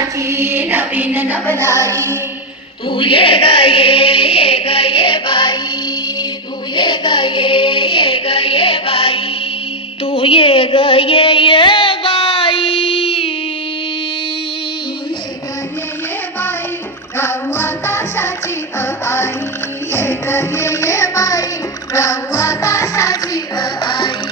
लग्नाची नवीन नवलाई. तू ये ग ये ग ये बाई, तू ये ग ये ग ये बाई, तू ये ग ये बाई, तू ये ग ये बाई, राहू आकाशाची आई. ये ग ये बाई, राहू आकाशाची आई.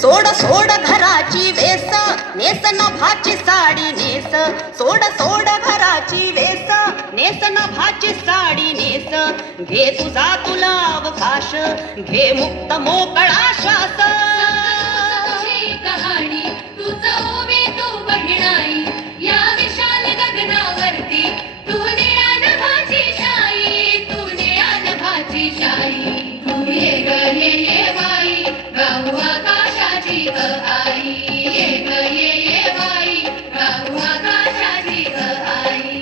सोड सोड घराची वेस, नेस नभाची साडी नेस. सोड सोड घराची वेस, नेस नभाची साडी नेस. घे तुझा तुला अवकाश, घे मुक्त मोकळा श्वास. तुझी कहाणी तुझं उभी तू बहिणाई, या विशाल गगनावरती तू निळ्या नभाची शाई, तू निळ्या नभाची शाई. तू ये ग ये बाई, राहू आकाशाची आई. ये ग ये बाई, राहू आकाशाची आई.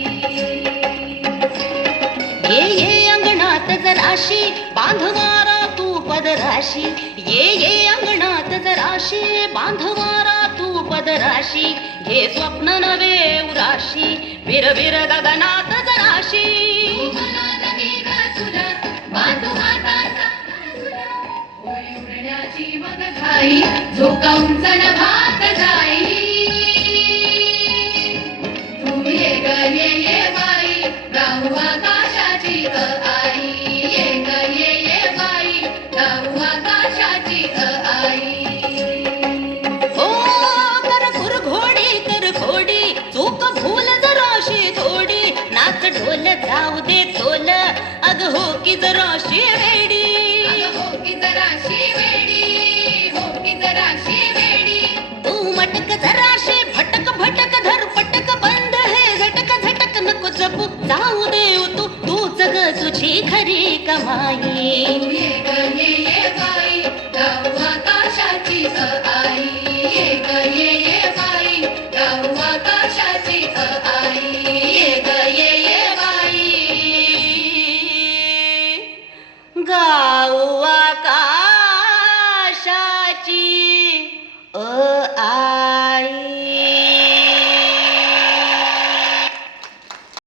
ये अंगणात जराशी बांधवारा तू पदराशी. ये अंगणात जराशी बांधवारा तू पदराशी. घे स्वप्न नवे उराशी, विरविर गगनात जराशी. तू मला नवी ग चुलत, बांधू हाताचा झुला. होय उडण्याची मग घाई, झोका उंच नभात जाई. तू ये ग ये बाई, राहू आकाशाची आई. ये ग ये बाई, राहू आकाशाची आई. ओ कर घोडी कर घोडी, चूक भूल जराशी थोडी. नाच ढोल जाऊ दे तोल, अग हो की जराशी वेडी. अगं हो की जराशी वेडी, हो की जराशी वेडी. तू मटक जराशी भटक भटक धर पटक, बंद हे झटक झटक नको जपू. जाऊ दे तू तूच ग तुझी खरी कमाई. तू ये ग ये बाई, राहू आकाशाची